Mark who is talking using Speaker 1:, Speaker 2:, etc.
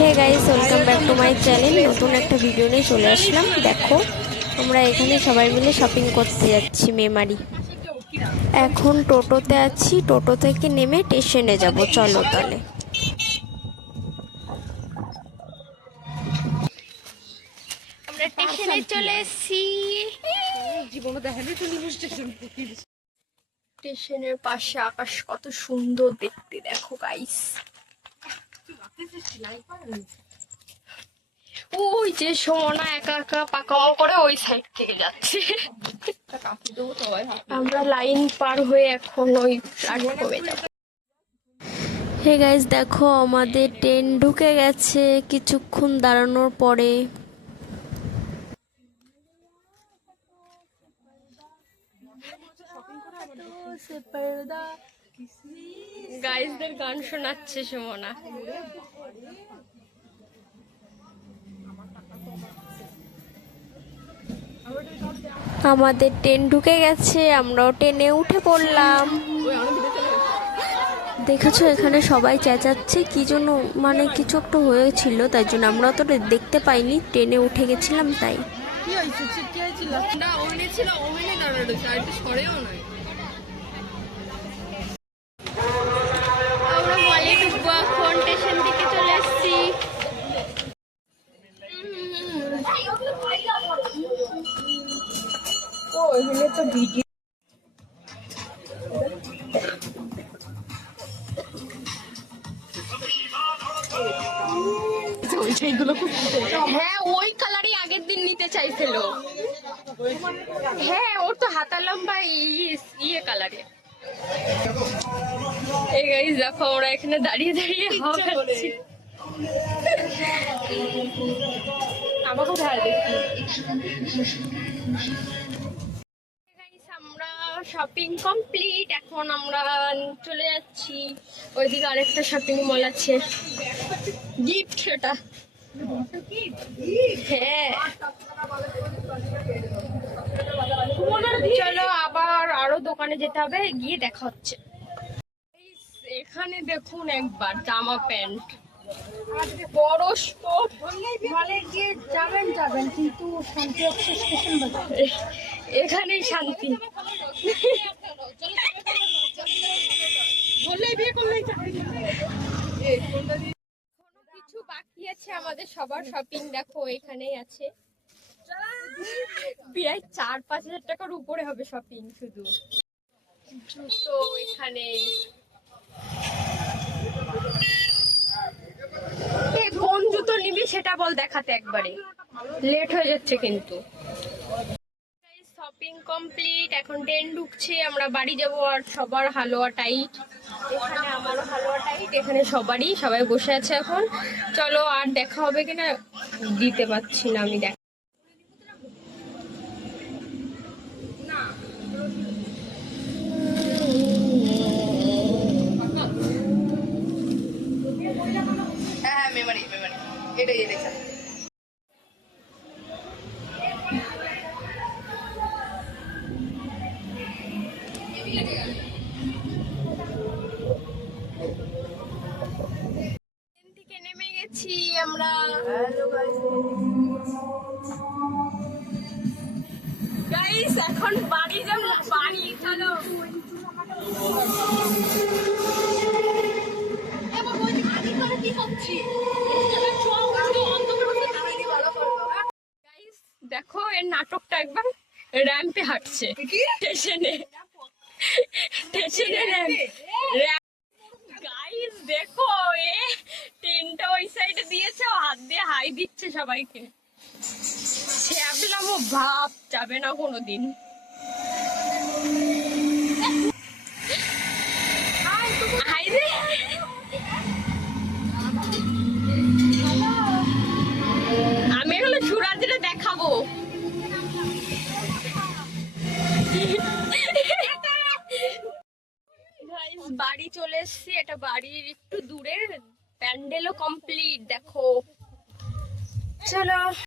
Speaker 1: Hey guys, welcome back to my channel. নতুন একটা video নিয়ে চলে আসলাম। দেখো, আমরা এখানে সবাই মিলে শপিং করতে যাচ্ছি মেমারি এখন টোটোতে আছি। টোটো থেকে নেমে স্টেশনে যাব। চলো তাহলে। স্টেশনের পাশে আকাশ কত সুন্দর দেখতে, দেখো গাইস ওই যে সোনা একা একা পাকামো করে ওই সাইড থেকে যাচ্ছে। আমরা লাইন পার হয়ে এখন ওই প্ল্যাটফর্মে যাব। হে গাইস দেখো আমাদের ট্রেন ঢুকে গেছে কিছুক্ষণ দাঁড়ানোর পরে। গাইসদের গান শোনাচ্ছে সুমনা। আমাদের ট্রেন ঢুকে গেছে আমরাও ট্রেনে উঠে পড়লাম। দেখেছ এখানে সবাই চেঁচাচ্ছে কি জন্য মানে কিছু একটা হয়েছিল তাই জন্য আমরা তো দেখতে পাইনি ট্রেনে উঠে গেছিলাম তাই।
Speaker 2: কি হয়েছে? কি হয়েছিল ছিল দাঁড়ানো আর সরেও নয়। ও এখানে তো ভিডিও
Speaker 1: হ্যাঁ ওই কালারই আগের দিন নিতে চাইছিল। হ্যাঁ ওর তো হাতা লম্বা ইয়ে কালারে এই গাইস দেখো ওরা এখানে দাঁড়িয়ে দাঁড়িয়ে হাওয়া খাচ্ছি।
Speaker 2: আমাকেও ধার দেখি
Speaker 1: শপিং কমপ্লিট এখন আমরা চলে যাচ্ছি। ওইদিকে আরেকটা শপিং মল আছে। গিফট সেটা। হ্যাঁ। চলো আবার আরও দোকানে যেতে হবে গিয়ে দেখা হচ্ছে। এখানে দেখুন একবার জামা প্যান্ট। বড়
Speaker 2: মলে গিয়ে যাবেন যাবেন কিন্তু শান্তি স্টেশন
Speaker 1: এখানেই শান্তি। কিছু বাকি আছে আমাদের সবার শপিং দেখো, এখানেই আছে। প্রায় চার, পাঁচ হাজার টাকার উপরে হবে শপিং শুধু। জুতো এখানে। কোন জুতো নিবি সেটা বল দেখাতে একবারে। লেট হয়ে যাচ্ছে কিন্তু। কমপ্লিট এখন ট্রেন ঢুকছে, আমরা বাড়ি যাব আর সবার হালুয়া টাইট এখানে আমারও হালুয়া টাইট এখানে সবারই, সবাই বসে আছে এখন। চলো আর দেখা হবে কিনা? দিতে পারছি না আমি দেখ
Speaker 2: হ্যাঁ হ্যাঁ মেমারি মেমারি এটাই এটাই।
Speaker 1: আমরা। গাইস এখন বাড়ি যাব বাড়ি চলো। দেখো এর নাটকটা একবার র্যাম্পে হাঁটছে। স্টেশনে। স্টেশনে? র্যাম্প গাইস দেখো হাত দিচ্ছে সবাইকে। ছ্যাবলামো ভাব যাবে না কোনোদিন। আমি সুরাজরে দেখাবো। বাড়ি চলে এসেছি, এটা বাড়ির একটু দূরের। প্যান্ডেলও কমপ্লিট দেখো। চলো